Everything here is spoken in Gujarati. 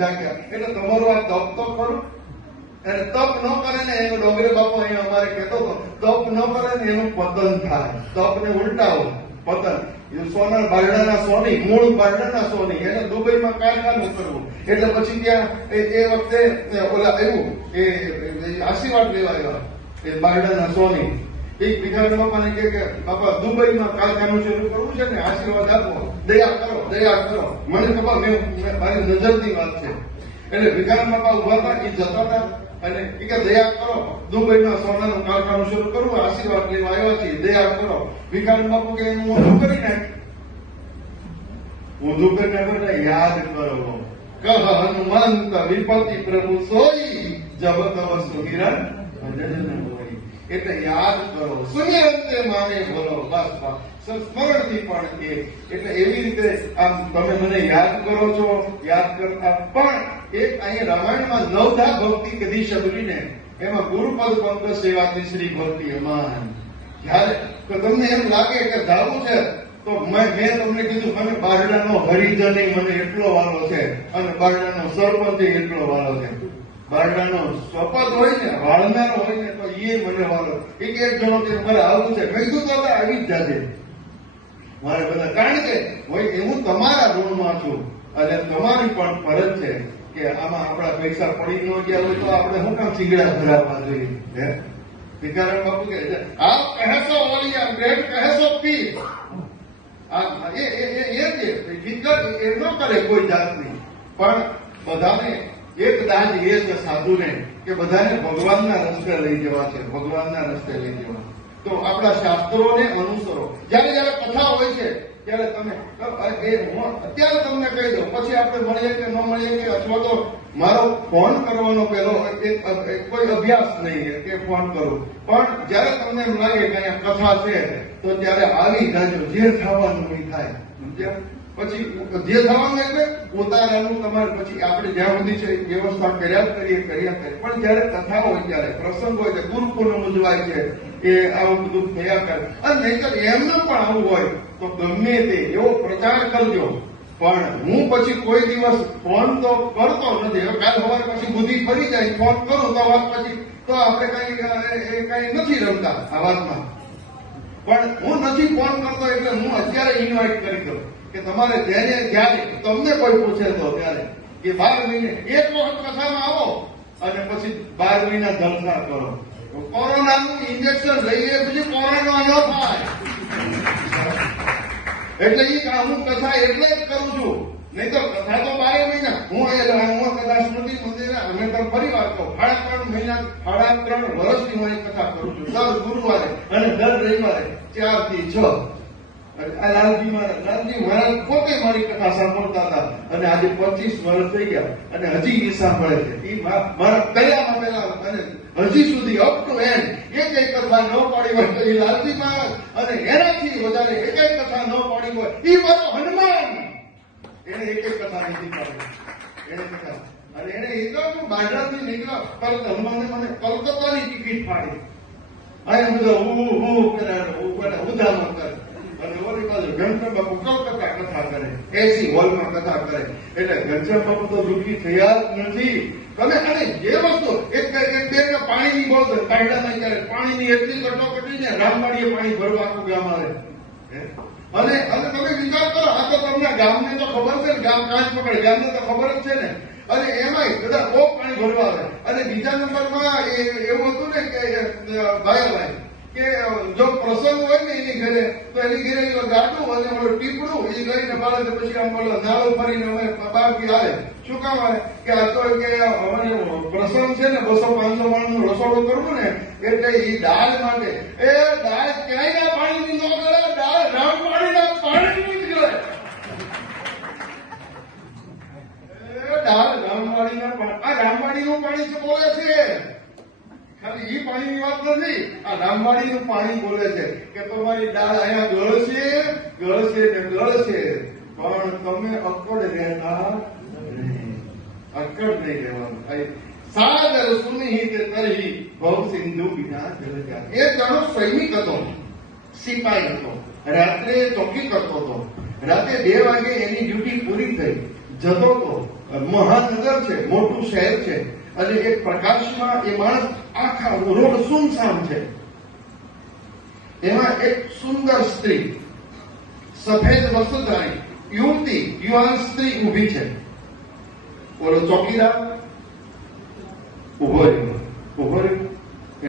જાગ્યા. એટલે તમારું આ તપ તો ખરું. એને તપ ન કરે ને એનો ડોંગરે બાપુ અહીંયા અમારે કહેતો હતો, તપ ન કરે ને એનું પતન થાય. તપ ને ઉલટાવો, પતન. સોના બારડાના સોની, મૂળ બારડાના સોની. એને દુબઈમાં કારખાનું કરવું એટલે પછી ત્યાં એ વખતે ઓલા એવું એ આશીર્વાદ લેવા આવ્યા. એ બારડાના સોની. એક બીજા મને કહે કે, બાપા દુબઈમાં કારખાનું શરૂ કરવું છે ને, આશીર્વાદ આપો. દયા કરો દયા કરો. મને ખબર મેં મારી નજરની વાત છે. એટલે ભિખારી બાપા ઊભા હતા, એ જતા હતા અને એ કે, દયા કરો. દુબઈમાં સોનાનું કારખાનું શરૂ કરવું આશીર્વાદ લેવા આવ્યા છીએ. દયા કરો. ભિખારી બાપુ કે એનું ઊંધું કરી નાખ. ઊંધું કરી નાખો એટલે યાદ કરો. કહ હનુમંત વિપતિ પ્રભુ સોઈ, જબ વસ્તુ હિરણ ભજન એટલે યાદ કરો સુનિરંતે માને બોલો બસ સ્મરણથી પણ કે, એટલે એવી રીતે આમ તમે મને યાદ કરો છો, યાદ કરતા પણ એક અહીંયા રામાયણમાં નવધા ભક્તિ કદી શબરીને એમાં ગુરુપદ પંકજ સેવાથી શ્રી ભક્તિ અમાન. જ્યારે તો તમને એમ લાગે કે ધારું છે, તો મેં તમને કીધું મને બારડાનો હરિજન મને એટલો વાલો છે, અને બારડાનો સરપંચ એટલો વાલો છે. બારડાનો સ્વપદ હોય ને વાળનારો હોય ને તો એ મને વાળો એક એક જણો કે મારે આવું છે કીધું તો આવી જ જાજે. મારે બધા કારણ કે હોય હું તમારા ઋણમાં છું અને તમારી પણ ફરજ છે કે આમાં આપણા પૈસા પડી ન ગયા હોય તો આપણે શું કામ ચીંગડા ભરાવવા જોઈએ હે? ભિખારણ બાપુ કે છે, આપ કહેશો ઓલિયા બ્રેડ કહેશો પી. એ એ એ એ જે એ ન કરે કોઈ જાતની. પણ બધાને એક દાન એ છે સાધુને કે બધાને ભગવાનના રસ્તે લઈ જવા છે, ભગવાનના રસ્તે લઈ જવા. તો આપણા શાસ્ત્રોને અનુસરો. જયારે જયારે કથા હોય છે, ત્યારે તમે અત્યારે તમને કહી દઉં. પછી આપણે મળીએ કે ન મળીએ કે અથવા તો મારો ફોન કરવાનો પહેલો કોઈ અભ્યાસ નહીં કે ફોન કરું. પણ જ્યારે તમને એમ લાગે કે અહીંયા કથા છે, તો ત્યારે આવી જાજો. જે થવાનું એ થાય સમજ્યા? પછી જે થવાનું એટલે પોતાનાનું તમારે પછી આપણે જ્યાં સુધી છે વ્યવસ્થા કર્યા જ કરીએ, કર્યા કરીએ. પણ જયારે કથા હોય ત્યારે, પ્રસંગ હોય છે ગુરુ ઉજવાય છે એ આવું બધું થયા કરે. અને નહીતર એમને પણ આવું હોય તો ગમે તે એવો પ્રચાર કરજો. પણ હું પછી કોઈ દિવસ ફોન તો કરતો નથી. હવે કાલ સવારે પછી બુદ્ધિ ફરી જાય ફોન કરું તો વાત પછી તો આપણે કઈ કઈ નથી રમતા આ વાતમાં. પણ હું નથી ફોન કરતો એટલે હું અત્યારે ઇન્વાઇટ કરી દઉં કે તમારે જ્યારે જ્યારે તમને કોઈ પૂછે તો ત્યારે કે બાર મહિને એક વખત કથામાં આવો અને પછી બાર મહિના જલસા કરો કોરોનાનું ઇન્જેક્શન લઈએ પછી કોરોના ન થાય. એટલે એ હું કથા એટલે જ કરું છું. નહીં તો કથા તો બારે મહિના હું અહીંયા કથા સ્મૃતિ અમે તો ફરી વાત કહું સાડા ત્રણ મહિના સાડા ત્રણ વર્ષની હું કથા કરું છું. દર ગુરુવારે અને દર રવિવારે ચારથી છ આ લાલજી મહારાજ લાલજી મહારાજ પોતે મારી કથા સાંભળતા હતા. અને આજે પચીસ વર્ષ થઈ ગયા અને હજી એ સાંભળે છે. એ મારા કયામાં પેલા અને હજી સુધી અપ ટુ એન્ડ એક એક કથા ન પાડી હોય તો એ લાલજી મહારાજ અને એનાથી વધારે એક એક કથા ન પાડી હોય એ મારો હનુમાન. એને એક એક કથા નથી પાડી. અને એને એકદમ બાજરાથી નીકળ્યો તરત હનુમાને મને કલકત્તાની ટિકિટ પાડી અહીંયા બધા હું હું કરે કરે ઉદામણ કરે અને ઓલી બાજુ ઘનશ્યામ બાપુ કલકત્તા કથા કરે એસી હોલમાં કથા કરે એટલે ઘનશ્યામ બાપુ તો દુઃખી થયા નથી તમે અને જે વસ્તુ એક બે કે પાણીની બોલ કાઢ્યા નહીં ત્યારે પાણીની એટલી કટોકટી ને રામવાડીએ પાણી ભરવા આખું ગામ આવે? અને અને તમે વિચાર કરો, આ તો તમને ગામને તો ખબર છે ને, ગામ કાંચ પકડે, ગામને તો ખબર જ છે ને. અને એમાંય બધા બહુ પાણી ભરવા આવે. અને બીજા નંબરમાં એવું હતું ને કે ભાઈ કે જો પ્રસંગ હોય ને એની ઘરે, તો એની ઘરે ગાડું અને ઓલું ટીપડું એ લઈને બાળક પછી આમ બોલો નાળો ફરીને અમે બાકી આવે. શું કામ આવે? કે આ તો કે અમારે પ્રસંગ છે ને બસો પાંચસો માણસનું રસોડું કરવું ને, એટલે એ દાળ માટે. એ દાળ ક્યાંયના પાણીની ન ગળે દાળ રામવાડીના પાણીની જ ગળે દાળ રામવાડીના પાણી. આ રામવાડીનું પાણી બોલે છે. ખાલી ઈ પાણીની વાત નથી. આ રામવાડીનું પાણી બોલે છે કે તમારી દાળ અહીંયા ગળશે ગળશે ને ગળશે. પણ તમે અક્કડ રહેતા. અક્કડ નહીં રહેવાનું. સાગર સુનિહિત તરહી ભવ સિંધુ વિના જલજા એ જાણો સૈનિક હતો. સિપાઈ હતો. રાત્રે ચોકી કરતો હતો. રાતે બે વાગે એની ડ્યુટી પૂરી થઈ. જતો હતો મહાનગર છે, મોટું શહેર છે, અને એક પ્રકાશમાં એ માણસ આખા રોડ સુનસાન છે. એમાં એક સુંદર સ્ત્રી, સફેદ વસ્ત્રધારી, યુવતી, યુવાન સ્ત્રી ઊભી છે. ઓલો ચોકીદાર ઊભો રહ્યો ઊભો રહ્યો.